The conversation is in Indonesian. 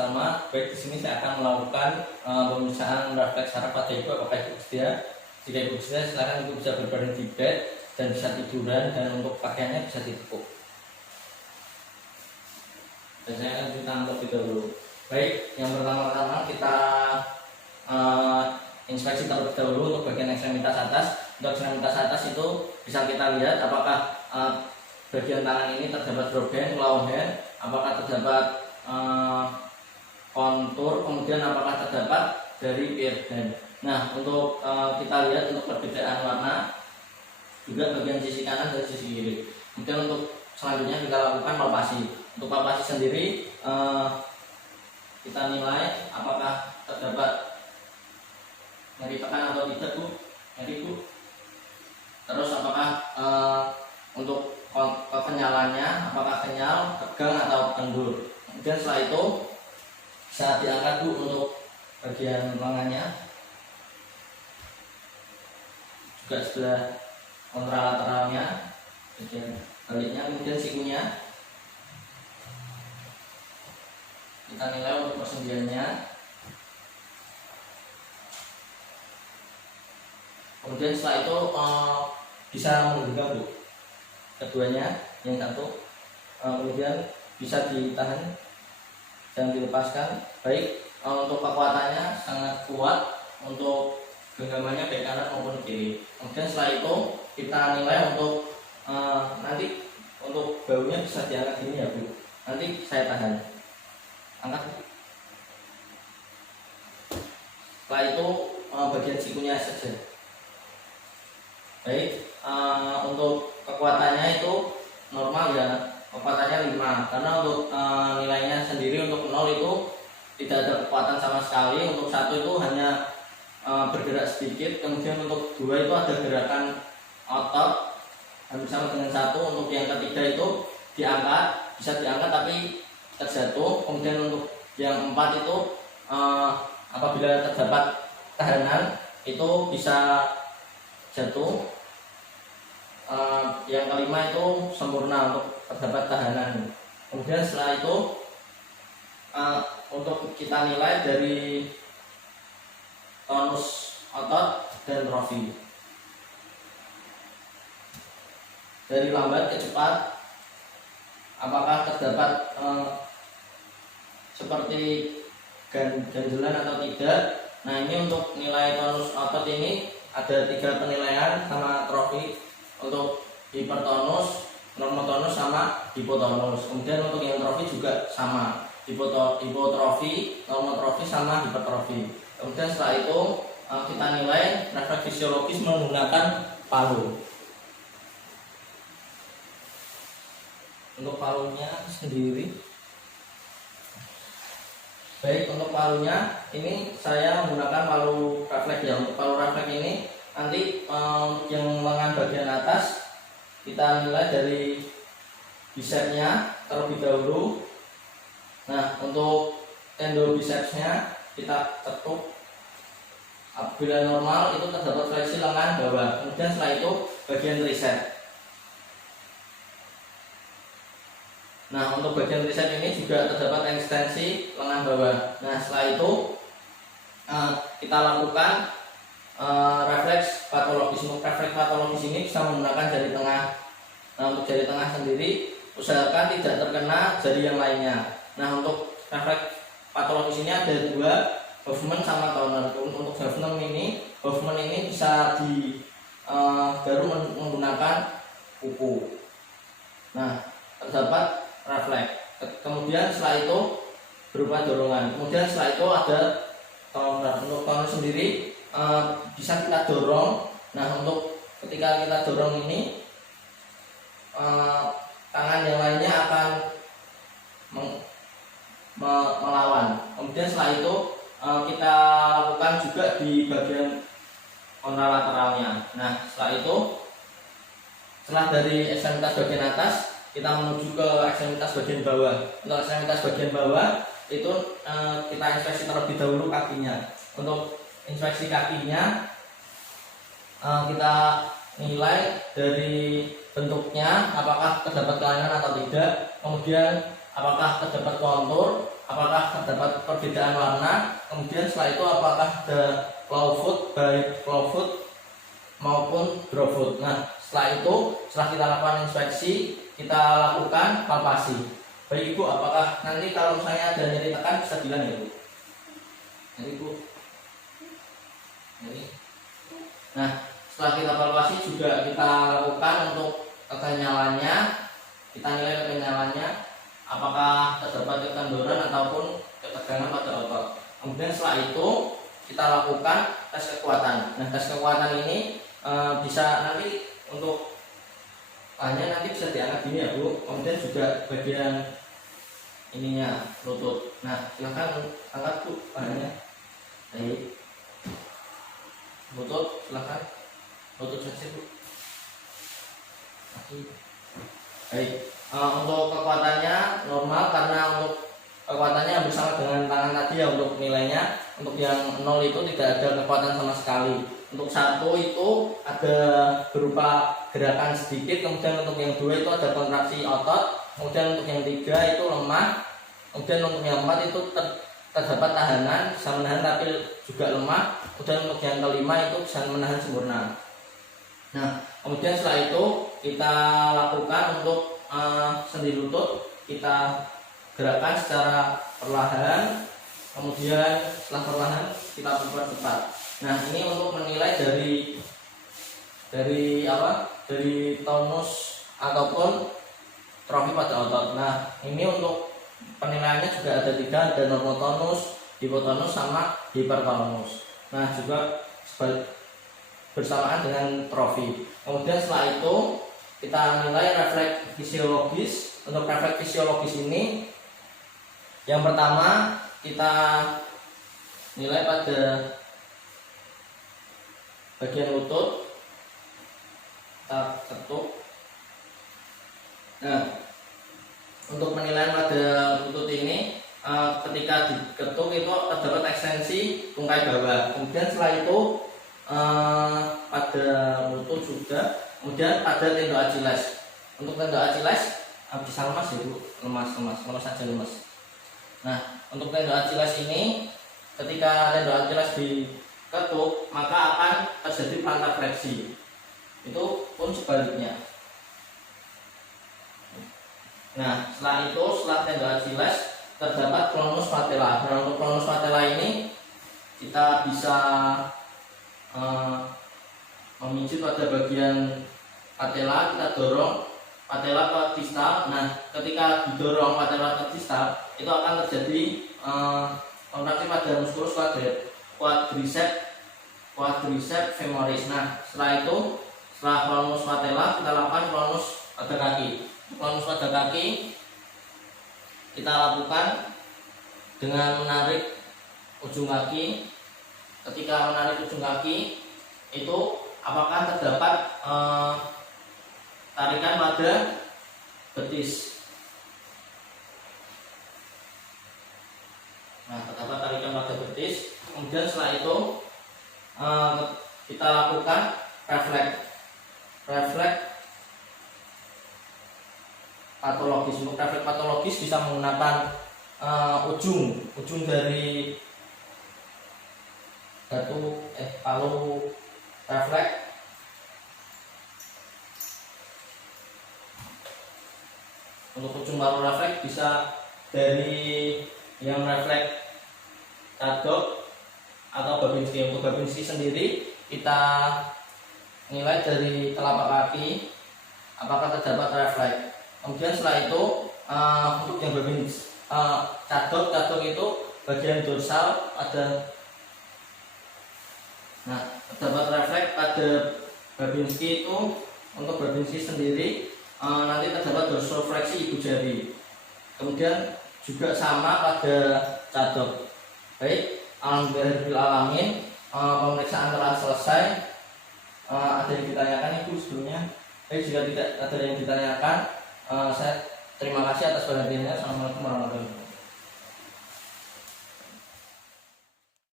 bersama. Baik, di sini saya akan melakukan pemeriksaan refleks saraf pada ibu. Apakah ibu bersedia? Jika ibu bersedia, silakan ibu bisa berbaring di bed dan bisa tiduran, dan untuk pakaiannya bisa ditekuk. Dan saya akan cuci tangan terlebih dahulu. Baik, yang pertama-tama kita inspeksi terlebih dahulu untuk bagian ekstremitas atas. Untuk ekstremitas atas itu bisa kita lihat apakah bagian tangan ini terdapat drop hand, claw hand, apakah terdapat kontur, kemudian apakah terdapat dari pierced hand. Nah, untuk kita lihat untuk perbedaan warna juga bagian sisi kanan dan sisi kiri. Kemudian untuk selanjutnya kita lakukan palpasi. Untuk palpasi sendiri kita nilai apakah terdapat nyeri tekan atau tidak, Bu? Nyeri, Bu. Terus apakah untuk kenyalannya apakah kenyal, tegang atau kendur. Kemudian setelah itu bisa diangkat, Bu, untuk bagian lengannya, juga sebelah kontralateralnya, bagian baliknya, kemudian sikunya kita nilai untuk persendiannya. Kemudian setelah itu bisa menggenggam, Bu, keduanya, yang satu, kemudian bisa ditahan dan dilepaskan. Baik, untuk kekuatannya sangat kuat, untuk genggamannya baik kanan maupun kiri. Kemudian setelah itu kita nilai untuk nanti untuk baunya bisa diangkat gini ya, Bu. Nanti saya tahan, angkat. Setelah itu bagian sikunya saja. Baik, untuk kekuatannya itu normal ya, kekuatannya 5, karena untuk nilainya sendiri untuk 0 itu tidak ada kekuatan sama sekali. Untuk 1 itu hanya bergerak sedikit, kemudian untuk 2 itu ada gerakan otot hampir sama dengan 1. Untuk yang ketiga itu diangkat, bisa diangkat tapi terjatuh. Kemudian untuk yang 4 itu apabila terdapat tahanan itu bisa jatuh. Yang kelima itu sempurna untuk terdapat tahanan. Kemudian setelah itu untuk kita nilai dari tonus otot dan trofi, dari lambat ke cepat, apakah terdapat seperti ganjelan atau tidak. Nah, ini untuk nilai tonus otot ini ada 3 penilaian sama trofi. Untuk hipertonus, normotonus, sama hipotonus. Kemudian untuk yang trofi juga sama, hipotrofi, normotrofi, sama hipertrofi. Kemudian setelah itu kita nilai refleks fisiologis menggunakan palu. Untuk palunya sendiri, baik, untuk palunya ini saya menggunakan palu refleks ya. Untuk palu refleks ini nanti yang lengan bagian atas kita nilai dari bisepsnya terlebih dahulu. Nah, untuk tendo bisepsnya kita ketuk. Apabila normal itu terdapat fleksi lengan bawah. Kemudian setelah itu bagian tricep. Nah, untuk bagian tricep ini juga terdapat ekstensi lengan bawah. Nah, setelah itu kita lakukan refleks patologis. Untuk refleks patologis ini bisa menggunakan jari tengah. Nah, untuk jari tengah sendiri usahakan tidak terkena jari yang lainnya. Nah, untuk refleks patologis ini ada 2, Hoffman sama Turner. Untuk Hoffman ini bisa digaru menggunakan kuku. Nah, terdapat refleks. Kemudian setelah itu berupa dorongan. Kemudian setelah itu ada Turner. Untuk Turner sendiri bisa kita dorong. Nah, untuk ketika kita dorong ini tangan yang lainnya akan melawan. Kemudian setelah itu kita lakukan juga di bagian kontralateralnya. Nah, setelah itu, setelah dari ekstremitas bagian atas kita menuju ke ekstremitas bagian bawah. Untuk ekstremitas bagian bawah itu kita inspeksi terlebih dahulu kakinya. Untuk inspeksi kakinya kita nilai dari bentuknya apakah terdapat kelainan atau tidak, kemudian apakah terdapat kontur, apakah terdapat perbedaan warna, kemudian setelah itu apakah ada claw foot, baik claw foot maupun draw foot. Nah, setelah itu, setelah kita lakukan inspeksi, kita lakukan palpasi. Baik Ibu, apakah nanti kalau misalnya ada nyeri tekan bisa bilang ya Bu? Nanti Bu. Nyeri. Nah, setelah kita palpasi juga kita lakukan untuk kekenyalannya, kita nilai kekenyalannya, apakah terdapat kekendoran ataupun ketegangan pada otot. Kemudian setelah itu kita lakukan tes kekuatan. Nah, tes kekuatan ini bisa nanti untuk hanya nanti bisa diangkat gini ya Bu. Kemudian juga bagian ininya lutut. Nah, silakan angkat Bu bahannya. Baik. Lutut silakan. Lutut saja Bu. Baik. Untuk kekuatannya normal karena untuk kekuatannya hampir sama dengan tangan tadi ya untuk nilainya. Untuk yang 0 itu tidak ada kekuatan sama sekali. Untuk 1 itu ada berupa gerakan sedikit, kemudian untuk yang 2 itu ada kontraksi otot, kemudian untuk yang 3 itu lemah, kemudian untuk yang 4 itu terdapat tahanan, bisa menahan tapi juga lemah, kemudian untuk yang kelima itu bisa menahan sempurna. Nah, kemudian setelah itu kita lakukan untuk sendi lutut, kita gerakan secara perlahan, kemudian setelah perlahan kita percepat. Nah, ini untuk menilai dari tonus ataupun trofi pada otot. Nah, ini untuk penilaiannya juga ada 3, ada normotonus, hipotonus sama hipertonus. Nah, juga bersamaan dengan trofi. Kemudian setelah itu kita nilai refleks fisiologis. Untuk refleks fisiologis ini yang pertama kita nilai pada bagian lutut, kita ketuk. Nah, untuk penilaian pada lutut ini ketika diketuk itu terdapat ekstensi tungkai bawah. Kemudian setelah itu pada lutut juga, kemudian pada tendon Achilles. Untuk tendon Achilles bisa lemas ya Bu, lemas saja lemas. Nah, untuk tendon Achilles ini ketika tendon Achilles diketuk maka akan terjadi plantar fleksi. Itu pun sebaliknya. Nah, setelah itu, setelah tendon Achilles terdapat clonus patella. Nah, untuk clonus patella ini kita bisa memicu pada bagian patella, kita dorong patella ke distal. Nah, ketika didorong patella ke distal, itu akan terjadi kontraksi pada muskulus quadriceps femoris. Nah, setelah itu, setelah clonus patella, kita lakukan clonus pada kaki. Clonus pada kaki kita lakukan dengan menarik ujung kaki. Ketika menarik ujung kaki itu apakah terdapat tarikan pada betis. Nah, terdapat tarikan pada betis. Kemudian setelah itu kita lakukan refleks patologis. Untuk refleks patologis bisa menggunakan ujung dari palu refleks. Untuk ujung palu refleks bisa dari yang refleks cadok atau Babinski. Untuk Babinski sendiri kita nilai dari telapak kaki apakah terdapat refleks. Kemudian setelah itu untuk yang Babinski cadok itu bagian dorsal ada. Nah, terdapat refleks pada Babinski itu. Untuk Babinski sendiri nanti terdapat dorsofleksi ibu jari. Kemudian juga sama pada cadok. Baik, alhamdulillahirrahmanirrahim, pemeriksaan telah selesai. Ada yang ditanyakan Ibu sebelumnya? Baik, jika tidak ada yang ditanyakan, saya terima kasih atas perhatiannya. Assalamualaikum warahmatullahi wabarakatuh.